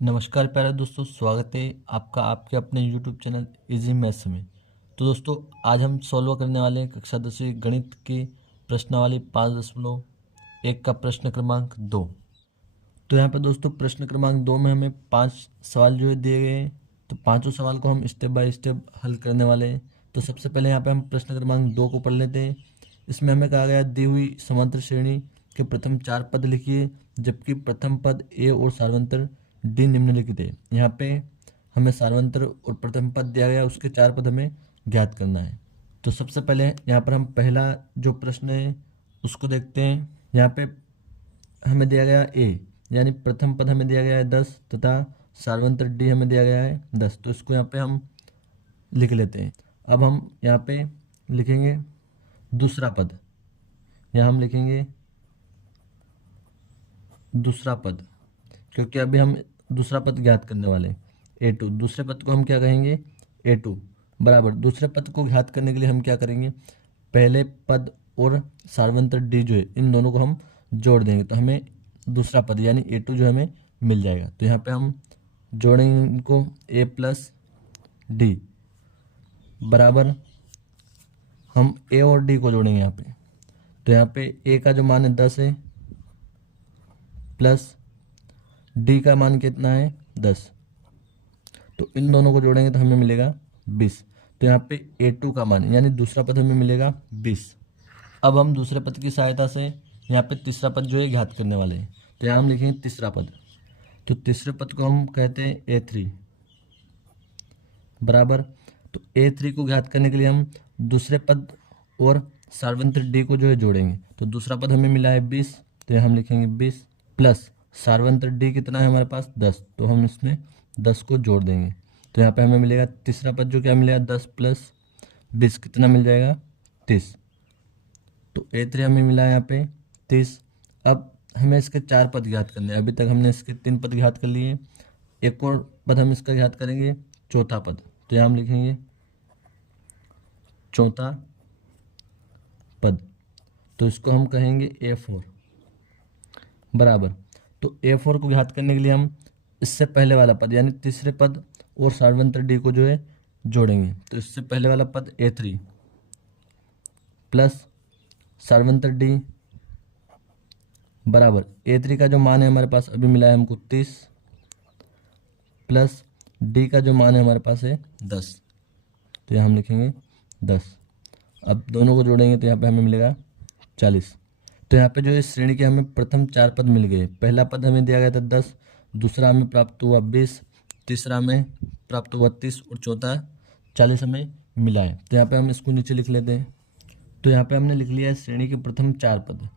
नमस्कार प्यारे दोस्तों, स्वागत है आपका आपके अपने यूट्यूब चैनल इजी मैथ्स में। तो दोस्तों, आज हम सॉल्व करने वाले हैं कक्षा 10वीं गणित की प्रश्नावली 5.1 का प्रश्न क्रमांक 2। तो यहाँ पर दोस्तों प्रश्न क्रमांक 2 में हमें 5 सवाल जो है दिए गए हैं। तो पांचों सवाल को हम स्टेप बाय स्टेप हल करने वाले हैं। तो सबसे पहले यहाँ पे हम प्रश्न क्रमांक 2 को पढ़ लेते हैं। इसमें हमें कहा गया दी हुई समांतर श्रेणी के प्रथम 4 पद लिखिए, जबकि प्रथम पद ए और सार्वंतर डी निम्नलिखित है। यहाँ पे हमें सार्वंतर और प्रथम पद दिया गया, उसके 4 पद हमें ज्ञात करना है। तो सबसे पहले यहाँ पर हम पहला जो प्रश्न है उसको देखते हैं। यहाँ पे हमें दिया गया ए, यानी प्रथम पद हमें दिया गया है 10 तथा सार्वंतर डी हमें दिया गया है 10। तो इसको यहाँ पे हम लिख लेते हैं। अब हम यहाँ पे लिखेंगे दूसरा पद। यहाँ हम लिखेंगे दूसरा पद, क्योंकि अभी हम दूसरा पद ज्ञात करने वाले हैं A2। दूसरे पद को हम क्या कहेंगे A2 बराबर। दूसरे पद को ज्ञात करने के लिए हम क्या करेंगे, पहले पद और सार्वंतर डी जो है इन दोनों को हम जोड़ देंगे, तो हमें दूसरा पद यानी A2 जो हमें मिल जाएगा। तो यहाँ पे हम जोड़ेंगे इनको A प्लस डी बराबर, हम A और D को जोड़ेंगे यहाँ पे। तो यहाँ पे A का जो मान है 10 है, प्लस D का मान कितना है 10। तो इन दोनों को जोड़ेंगे तो हमें मिलेगा 20। तो यहाँ पे A2 का मान यानी दूसरा पद हमें मिलेगा 20। अब हम दूसरे पद की सहायता से यहाँ पे तीसरा पद जो है ज्ञात करने वाले हैं। तो यहाँ हम लिखेंगे तीसरा पद। तो तीसरे पद को हम कहते हैं A3 बराबर। तो A3 को ज्ञात करने के लिए हम दूसरे पद और सार्वंत्र D को जो है जोड़ेंगे। तो दूसरा पद हमें मिला है 20, तो यहाँ हम लिखेंगे 20 प्लस सार्वंत्र D कितना है हमारे पास 10, तो हम इसमें 10 को जोड़ देंगे। तो यहाँ पे हमें मिलेगा तीसरा पद जो क्या मिलेगा 10 प्लस 20 कितना मिल जाएगा 30। तो A3 हमें मिला है यहाँ पे 30। अब हमें इसके 4 पद ज्ञात करने हैं। अभी तक हमने इसके 3 पद ज्ञात कर लिए। एक और पद हम इसका ज्ञात करेंगे, चौथा पद। तो यहाँ हम लिखेंगे चौथा पद। तो इसको हम कहेंगे A4 बराबर। तो A4 को ज्ञात करने के लिए हम इससे पहले वाला पद यानी तीसरे पद और सार्वंत्र D को जो है जोड़ेंगे। तो इससे पहले वाला पद A3 प्लस सार्वंत्र D बराबर A3 का जो मान है हमारे पास अभी मिला है हमको 30 प्लस D का जो मान है हमारे पास है 10। तो यहाँ हम लिखेंगे 10। अब दोनों को जोड़ेंगे तो यहाँ पे हमें मिलेगा 40। तो यहाँ पे जो इस श्रेणी के हमें प्रथम 4 पद मिल गए। पहला पद हमें दिया गया था 10, दूसरा हमें प्राप्त हुआ 20, तीसरा हमें प्राप्त हुआ 30 और चौथा 40 हमें मिला है। तो यहाँ पे हम इसको नीचे लिख लेते हैं। तो यहाँ पे हमने लिख लिया है श्रेणी के प्रथम 4 पद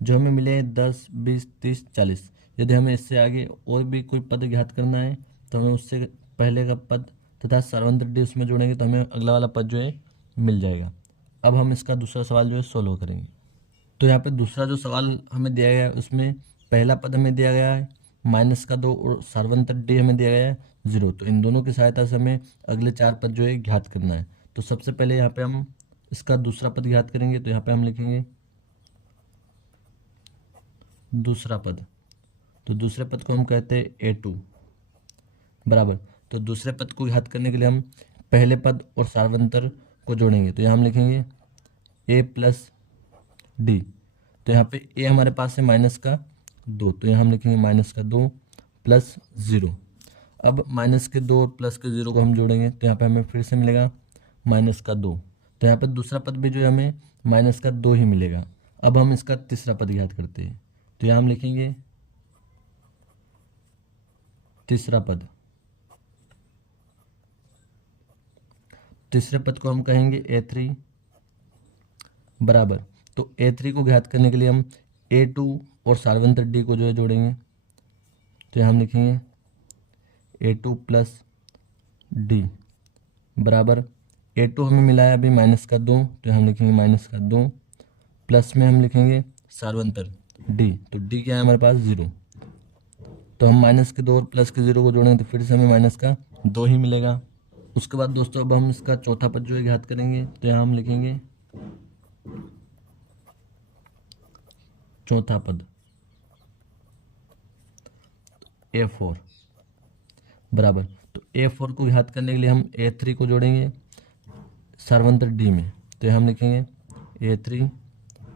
जो हमें मिले हैं 10, 20, 30, 40। यदि हमें इससे आगे और भी कोई पद ज्ञात करना है तो हमें उससे पहले का पद तथा सार्वंत्र डी उसमें जोड़ेंगे तो हमें अगला वाला पद जो है मिल जाएगा। अब हम इसका दूसरा सवाल जो है सोल्व करेंगे। तो यहाँ पे दूसरा जो सवाल हमें दिया गया है उसमें पहला पद हमें दिया गया है -2 और सार्वंत्र डी हमें दिया गया है 0। तो इन दोनों की सहायता से हमें अगले 4 पद जो है ज्ञात करना है। तो सबसे पहले यहाँ पे हम इसका दूसरा पद ज्ञात करेंगे। तो यहाँ पे हम लिखेंगे दूसरा पद। तो दूसरे पद को हम कहते हैं A2 बराबर। तो दूसरे पद को ज्ञात करने के लिए हम पहले पद और सार्वंतर को जोड़ेंगे। तो यहाँ हम लिखेंगे A प्लस डी। तो यहाँ पे A हमारे पास है -2, तो यहाँ हम लिखेंगे -2 प्लस 0। अब -2 और प्लस के 0 को हम जोड़ेंगे तो यहाँ पे हमें फिर से मिलेगा -2। तो यहाँ पे दूसरा पद भी जो है हमें -2 ही मिलेगा। अब हम इसका तीसरा पद ज्ञात करते हैं। तो यहाँ हम लिखेंगे तीसरा पद। तीसरे पद को हम कहेंगे A3 बराबर। तो A3 को ज्ञात करने के लिए हम A2 और सार्वंत्र D को जो है जोड़ेंगे। तो यहाँ हम लिखेंगे A2 प्लस D बराबर। A2 हमें मिला है अभी -2, तो हम लिखेंगे -2 प्लस में हम लिखेंगे सार्वंतर D। तो D क्या है हमारे पास 0। तो हम -2 और प्लस के 0 को जोड़ेंगे तो फिर से हमें -2 ही मिलेगा। उसके बाद दोस्तों अब हम इसका चौथा पद जो है ज्ञात करेंगे। तो यहाँ हम लिखेंगे चौथा पद A4 बराबर। तो A4 को घात करने के लिए हम A3 को जोड़ेंगे सर्वंतर D में, तो हम लिखेंगे A3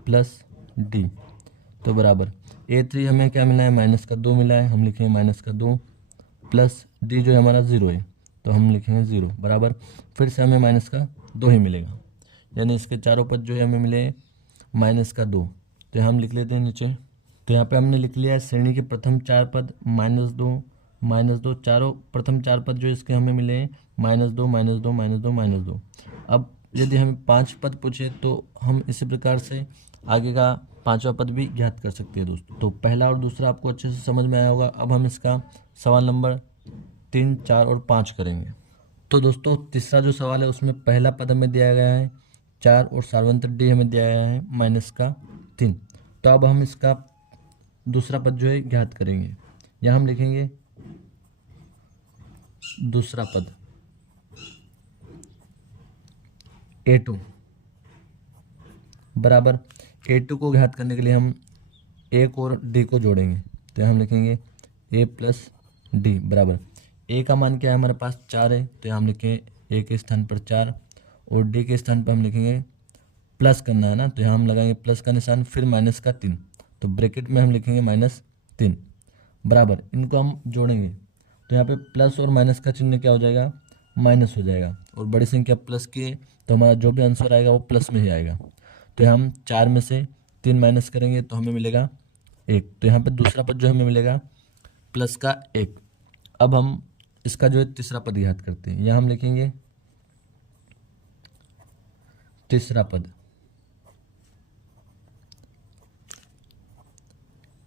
प्लस D, तो बराबर A3 हमें क्या मिला है, -2 मिला है, हम लिखेंगे -2 प्लस D जो है हमारा 0 है, तो हम लिखेंगे 0 बराबर फिर से हमें -2 ही मिलेगा, यानी इसके चारों पद जो है हमें मिले -2। तो हम लिख लेते हैं नीचे। तो यहाँ पे हमने लिख लिया है श्रेणी के प्रथम 4 पद -2 चारों प्रथम 4 पद जो इसके हमें मिले हैं -2 -2 -2 -2। अब यदि हमें 5 पद पूछे तो हम इसी प्रकार से आगे का 5वां पद भी ज्ञात कर सकते हैं दोस्तों। तो पहला और दूसरा आपको अच्छे से समझ में आया होगा। अब हम इसका सवाल नंबर 3, 4 और 5 करेंगे। तो दोस्तों तीसरा जो सवाल है उसमें पहला पद हमें दिया गया है 4 और सार्वंतर D हमें दिया गया है -3। तो अब हम इसका दूसरा पद जो है ज्ञात करेंगे। यहाँ हम लिखेंगे दूसरा पद A2 बराबर A2 को ज्ञात करने के लिए हम A और D को जोड़ेंगे, तो हम लिखेंगे A प्लस D बराबर A का मान क्या है हमारे पास 4 है, तो हम लिखेंगे A के स्थान पर 4 और D के स्थान पर हम लिखेंगे प्लस करना है ना, तो यहाँ हम लगाएंगे प्लस का निशान फिर -3, तो ब्रैकेट में हम लिखेंगे -3 बराबर इनको हम जोड़ेंगे, तो यहाँ पे प्लस और माइनस का चिन्ह क्या हो जाएगा, माइनस हो जाएगा, और बड़ी संख्या प्लस की है तो हमारा जो भी आंसर आएगा वो प्लस में ही आएगा। तो हम 4 में से 3 माइनस करेंगे तो हमें मिलेगा 1, तो यहाँ पे दूसरा पद जो हमें मिलेगा प्लस का 1। अब हम इसका जो है तीसरा पद ज्ञात करते हैं। यहाँ हम लिखेंगे तीसरा पद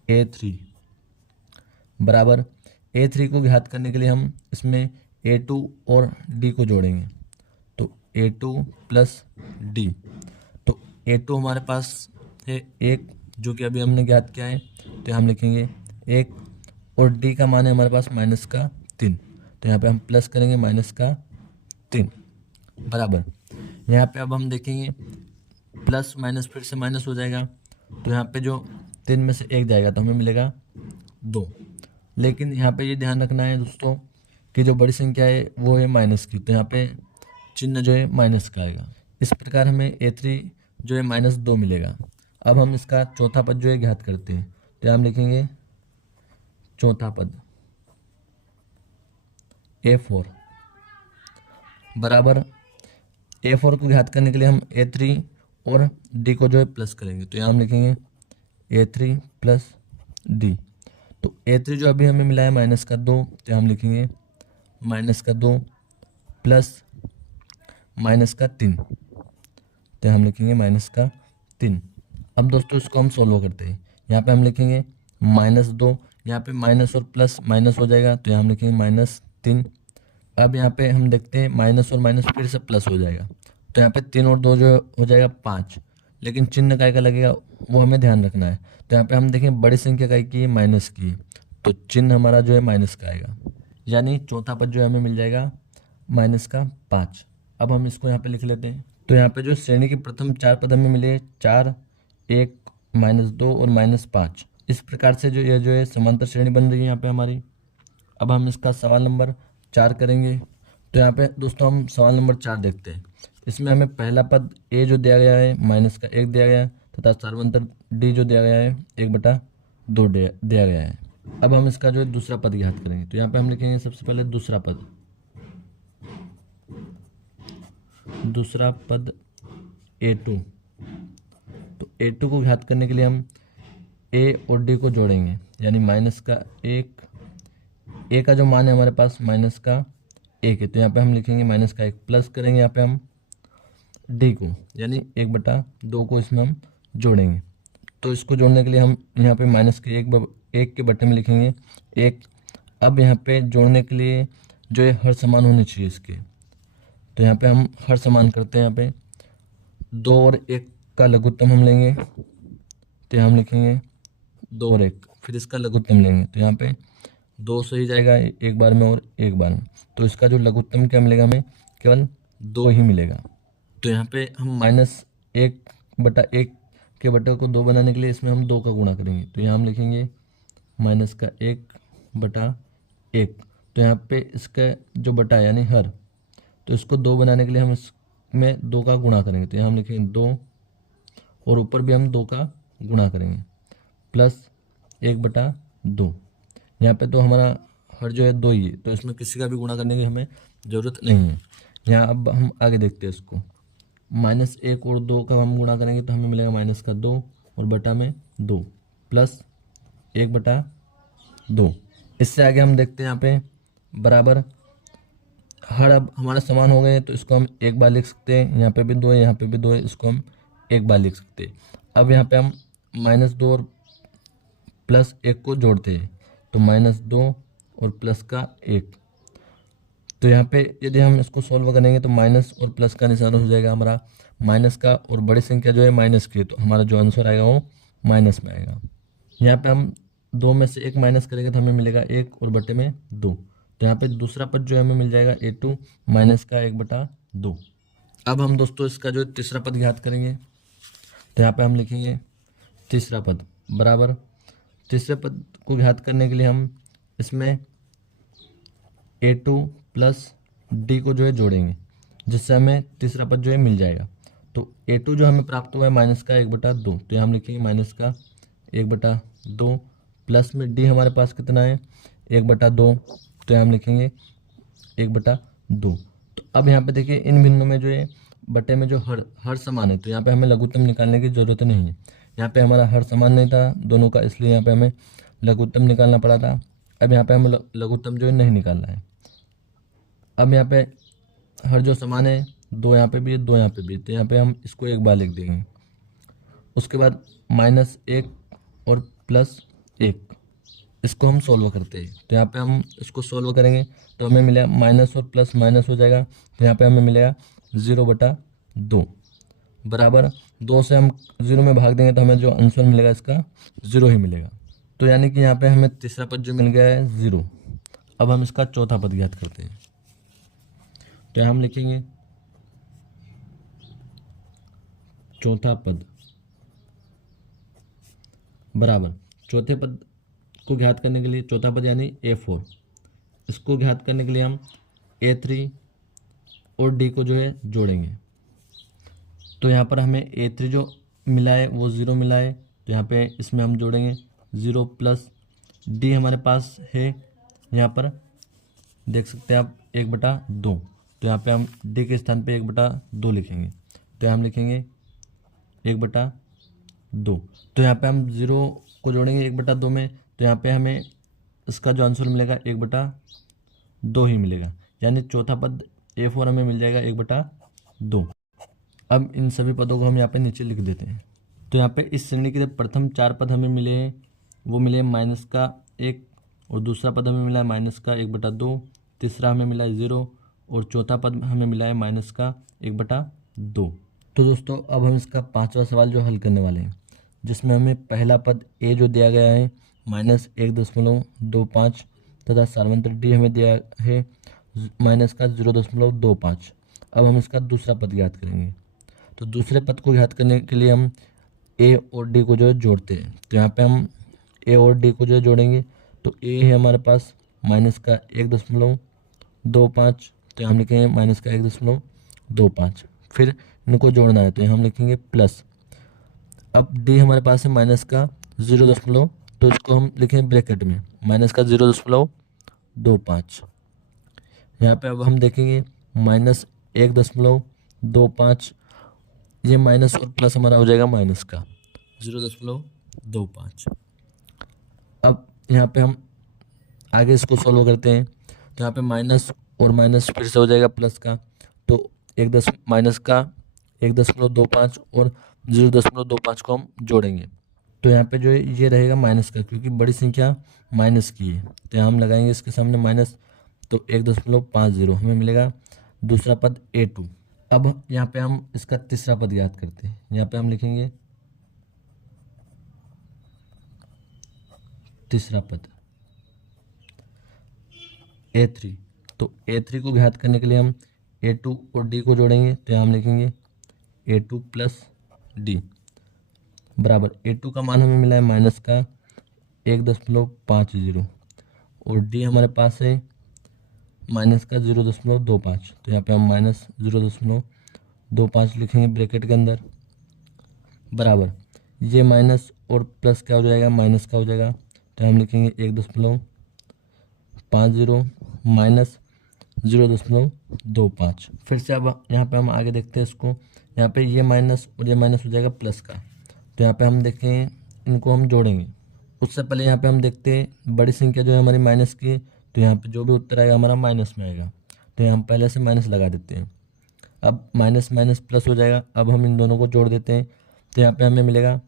A3 बराबर A3 को ज्ञात करने के लिए हम इसमें A2 और D को जोड़ेंगे, तो A2 प्लस D, तो A2 हमारे पास है 1 जो कि अभी हमने ज्ञात किया है, तो हम लिखेंगे 1 और D का मान है हमारे पास -3, तो यहाँ पे हम प्लस करेंगे -3 बराबर। यहाँ पे अब हम देखेंगे प्लस माइनस फिर से माइनस हो जाएगा, तो यहाँ पे जो 3 में से 1 जाएगा तो हमें मिलेगा 2। लेकिन यहाँ पे ये ध्यान रखना है दोस्तों कि जो बड़ी संख्या है वो है माइनस की, तो यहाँ पे चिन्ह जो है माइनस का आएगा। इस प्रकार हमें A3 जो है -2 मिलेगा। अब हम इसका चौथा पद जो है ज्ञात करते हैं, तो हम लिखेंगे चौथा पद A4 बराबर A4 को ज्ञात करने के लिए हम A3 और D को जो है प्लस करेंगे, तो यहाँ हम लिखेंगे A3 प्लस D, तो A3 जो अभी हमें मिला है -2, तो हम लिखेंगे -2 प्लस -3, तो हम लिखेंगे -3। अब दोस्तों इसको हम सोल्व करते हैं। यहाँ पे हम लिखेंगे -2, यहाँ पे माइनस और प्लस माइनस हो जाएगा, तो यहाँ हम लिखेंगे -3। अब यहाँ पे हम देखते हैं माइनस और माइनस फिर से प्लस हो जाएगा, तो यहाँ पे 3 और 2 जो हो जाएगा 5, लेकिन चिन्ह काय का लगेगा वो हमें ध्यान रखना है। तो यहाँ पे हम देखें बड़ी संख्या काय की है, माइनस की, तो चिन्ह हमारा जो है माइनस का आएगा, यानी चौथा पद जो है हमें मिल जाएगा -5। अब हम इसको यहाँ पे लिख लेते हैं। तो यहाँ पे जो श्रेणी के प्रथम 4 पद हमें मिले 4, 1, -2 और -5, इस प्रकार से जो ये जो है समांतर श्रेणी बन रही है यहाँ पे हमारी। अब हम इसका सवाल नंबर 4 करेंगे। तो यहाँ पे दोस्तों हम सवाल नंबर 4 देखते हैं। इसमें हमें पहला पद A जो दिया गया है -1 दिया गया है, तथा सार्वंतर D जो दिया गया है 1/2 दिया गया है। अब हम इसका जो है दूसरा पद ज्ञात करेंगे, तो यहाँ पे हम लिखेंगे सबसे पहले दूसरा पद A2, तो A2 को ज्ञात करने के लिए हम A और D को जोड़ेंगे, यानी -1, A का जो मान है हमारे पास -1 है, तो यहाँ पे हम लिखेंगे -1 प्लस करेंगे यहाँ पे हम D को, यानी 1/2 को इसमें हम जोड़ेंगे। तो इसको जोड़ने के लिए हम यहाँ पे -1 के बटे में लिखेंगे 1। अब यहाँ पे जोड़ने के लिए जो है हर समान होने चाहिए इसके, तो यहाँ पे हम हर समान करते हैं। यहाँ पे 2 और 1 का लघुत्तम हम लेंगे, तो हम लिखेंगे 2 और 1, फिर इसका लघुत्तम लेंगे, तो यहाँ पे 2 सही जाएगा एक बार में और एक बार में, तो इसका जो लघुत्तम क्या मिलेगा हमें, केवल 2 ही मिलेगा। तो यहाँ पे हम -1/1 के बटे को 2 बनाने के लिए इसमें हम 2 का गुणा करेंगे, तो यहाँ हम लिखेंगे -1/1, तो यहाँ पे इसका जो बटा यानी हर, तो इसको 2 बनाने के लिए हम इसमें 2 का गुणा करेंगे। तो यहाँ हम लिखेंगे 2 और ऊपर भी हम 2 का गुणा करेंगे प्लस 1/2। यहाँ पे तो हमारा हर जो है 2 ही है, तो इसमें किसी का भी गुणा करने की हमें ज़रूरत नहीं है। यहाँ अब हम आगे देखते हैं इसको। -1 और 2 का हम गुणा करेंगे तो हमें मिलेगा -2 और बटा में 2 प्लस 1/2। इससे आगे हम देखते हैं यहाँ पे बराबर हर अब हमारा समान हो गए हैं, तो इसको हम एक बार लिख सकते हैं। यहाँ पे भी 2 है, यहाँ पे भी 2 है, इसको हम एक बार लिख सकते हैं। अब यहाँ पे हम -2 और +1 को जोड़ते हैं, तो -2 और प्लस का 1। तो यहाँ पे यदि हम इसको सॉल्व करेंगे तो माइनस और प्लस का निशान हो जाएगा हमारा माइनस का, और बड़ी संख्या जो है माइनस की, तो हमारा जो आंसर आएगा वो माइनस में आएगा। यहाँ पे हम 2 में से 1 माइनस करेंगे तो हमें मिलेगा 1 और बटे में 2। तो यहाँ पे दूसरा पद जो है हमें मिल जाएगा A2 माइनस का 1/2। अब हम दोस्तों इसका जो तीसरा पद ज्ञात करेंगे। तो यहाँ पे हम लिखेंगे तीसरा पद बराबर, तीसरे पद को ज्ञात करने के लिए हम इसमें A2 प्लस D को जो है जोड़ेंगे, जिससे हमें तीसरा पद जो है मिल जाएगा। तो A2 जो हमें प्राप्त हुआ है माइनस का 1/2, तो यहाँ हम लिखेंगे माइनस का 1/2 प्लस में D हमारे पास कितना है 1/2, तो यहाँ हम लिखेंगे 1/2। तो अब यहाँ पे देखिए इन भिन्नों में जो है बटे में जो हर समान है, तो यहाँ पे हमें लघुत्तम निकालने की ज़रूरत नहीं है। यहाँ पे हमारा हर समान नहीं था दोनों का, इसलिए यहाँ पे हमें लघुत्तम निकालना पड़ा था। अब यहाँ पे हमें लघुत्तम जो है नहीं निकालना है। अब यहाँ पे हर जो समान है 2 यहाँ पे भी है, 2 यहाँ पे भी, तो यहाँ पे हम इसको एक बार लिख देंगे। उसके बाद -1 और +1 इसको हम सॉल्व करते हैं। तो यहाँ पे हम इसको सॉल्व करेंगे तो हमें मिलेगा माइनस और प्लस माइनस हो जाएगा, तो यहाँ पे हमें मिलेगा 0/2 बराबर 2 से हम 0 में भाग देंगे तो हमें जो आंसर मिलेगा इसका 0 ही मिलेगा। तो यानी कि यहाँ पे हमें तीसरा पद जो मिल गया है 0। अब हम इसका चौथा पद ज्ञात करते हैं। तो हम लिखेंगे चौथा पद बराबर, चौथे पद को ज्ञात करने के लिए चौथा पद यानी A4, इसको ज्ञात करने के लिए हम A3 और D को जो है जोड़ेंगे। तो यहाँ पर हमें A3 जो मिला है वो 0 मिला है, तो यहाँ पे इसमें हम जोड़ेंगे 0 प्लस D हमारे पास है, यहाँ पर देख सकते हैं आप 1/2, तो यहाँ पे हम D के स्थान पे 1/2 लिखेंगे। तो हम लिखेंगे 1/2। तो यहाँ पे हम 0 को जोड़ेंगे 1/2 में, तो यहाँ पे हमें इसका जो आंसर मिलेगा 1/2 ही मिलेगा, यानी चौथा पद A4 हमें मिल जाएगा 1/2। अब इन सभी पदों को हम यहाँ पे नीचे लिख देते हैं। तो यहाँ पे इस श्रेणी के प्रथम 4 पद हमें मिले हैं, वो मिले -1, और दूसरा पद हमें मिला है -1/2, तीसरा हमें मिला है 0, और चौथा पद हमें मिला है -1/2। तो दोस्तों अब हम इसका 5वां सवाल जो हल करने वाले हैं, जिसमें हमें पहला पद A जो दिया गया है -1.25 तथा सार्वंत्र D हमें दिया है -0.25। अब हम इसका दूसरा पद ज्ञात करेंगे। तो दूसरे पद को ज्ञात करने के लिए हम A और D को जो है जोड़ते हैं। तो यहाँ पे हम A और D को जो है जोड़ेंगे, तो A है हमारे पास -1.25, तो हम लिखेंगे -1.25, फिर इनको जोड़ना है तो हम लिखेंगे प्लस। अब D हमारे पास है -0.0, तो इसको हम लिखेंगे ब्रैकेट में -0.25। यहाँ पे अब हम देखेंगे -1.25, ये माइनस और प्लस हमारा हो जाएगा माइनस का 0.25। अब यहाँ पे हम आगे इसको सॉल्व करते हैं, तो यहाँ पे माइनस और माइनस फिर से हो जाएगा प्लस का, तो माइनस का 1.25 और 0.25 को हम जोड़ेंगे, तो यहाँ पे जो है ये रहेगा माइनस का, क्योंकि बड़ी संख्या माइनस की है, तो यहाँ हम लगाएंगे इसके सामने माइनस, तो 1.50 हमें मिलेगा दूसरा पद A2। अब यहाँ पे हम इसका तीसरा पद याद करते हैं। यहाँ पे हम लिखेंगे तीसरा पद A3। तो A3 को ज्ञात करने के लिए हम A2 और D को जोड़ेंगे, तो यहाँ हम लिखेंगे A2 प्लस D बराबर A2 का मान हमें मिला है -1.50, और D हमारे पास है माइनस का 0.25, तो यहाँ पे हम माइनस 0.25 लिखेंगे ब्रैकेट के अंदर, बराबर ये माइनस और प्लस क्या हो जाएगा, माइनस का हो जाएगा, तो हम लिखेंगे 1.50 माइनस 0.25। फिर से अब यहाँ पे हम आगे देखते हैं इसको, यहाँ पे ये माइनस और ये माइनस हो जाएगा प्लस का, तो यहाँ पे हम देखें इनको हम जोड़ेंगे। उससे पहले यहाँ पे हम देखते हैं बड़ी संख्या जो है हमारी माइनस की, तो यहाँ पे जो भी उत्तर आएगा हमारा माइनस में आएगा, तो यहाँ हम पहले से माइनस लगा देते हैं। अब माइनस माइनस प्लस हो जाएगा, अब हम इन दोनों को जोड़ देते हैं, तो यहाँ पे हमें मिलेगा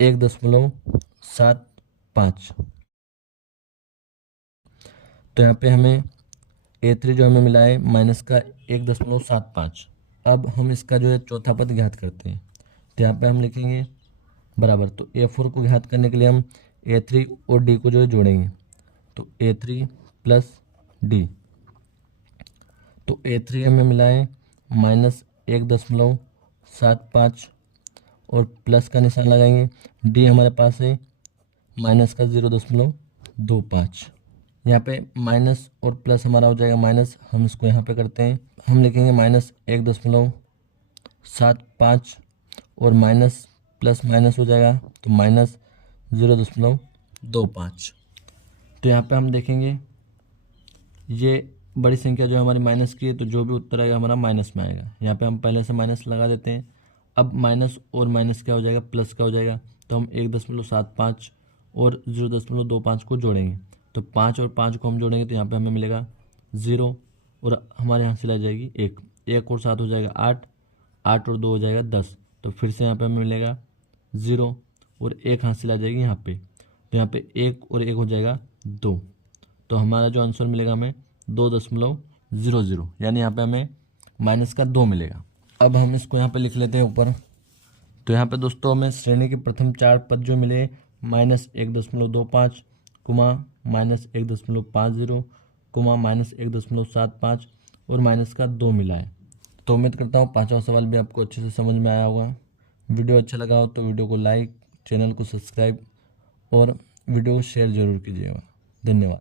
1.75। तो यहाँ पे हमें A3 जो हमें मिला है माइनस का 1.75। अब हम इसका जो है चौथा पद ज्ञात करते हैं, तो यहाँ पे हम लिखेंगे बराबर, तो A4 को ज्ञात करने के लिए हम A3 और D को जो है जोड़ेंगे, तो A3 प्लस D, तो A3 हमें मिला है माइनस 1.75 और प्लस का निशान लगाएंगे, D हमारे पास है माइनस का 0.25। यहाँ पे माइनस और प्लस हमारा हो जाएगा माइनस, हम इसको यहाँ पे करते हैं, हम लिखेंगे माइनस 1.75 और माइनस प्लस माइनस हो जाएगा, तो माइनस 0.25। तो यहाँ पे हम देखेंगे ये बड़ी संख्या जो हमारी माइनस की है, तो जो भी उत्तर आएगा हमारा माइनस में आएगा। यहाँ पे हम पहले से माइनस लगा देते हैं। अब माइनस और माइनस क्या हो जाएगा, प्लस का हो जाएगा, तो हम 1.75 और 0.25 को जोड़ेंगे, तो 5 और 5 को हम जोड़ेंगे, तो यहाँ पे हमें मिलेगा 0 और हमारे यहाँ से ला जाएगी 1 और 7 हो जाएगा 8 और 2 हो जाएगा 10, तो फिर से यहाँ पे हमें मिलेगा 0 और 1 हासिल आ जाएगी यहाँ पे, तो यहाँ पे 1 और 1 हो जाएगा 2, तो हमारा जो आंसर मिलेगा हमें 2.00, यानी यहाँ पे हमें माइनस का 2 मिलेगा। अब हम इसको यहाँ पे लिख लेते हैं ऊपर। तो यहाँ पे दोस्तों हमें श्रेणी के प्रथम 4 पद जो मिले माइनस 1.25 कुमा माइनस 1.50 कुमा माइनस 1.75 और माइनस का 2 मिला है। तो उम्मीद करता हूँ 5वां सवाल भी आपको अच्छे से समझ में आया होगा। वीडियो अच्छा लगा हो तो वीडियो को लाइक, चैनल को सब्सक्राइब और वीडियो को शेयर जरूर कीजिएगा। धन्यवाद।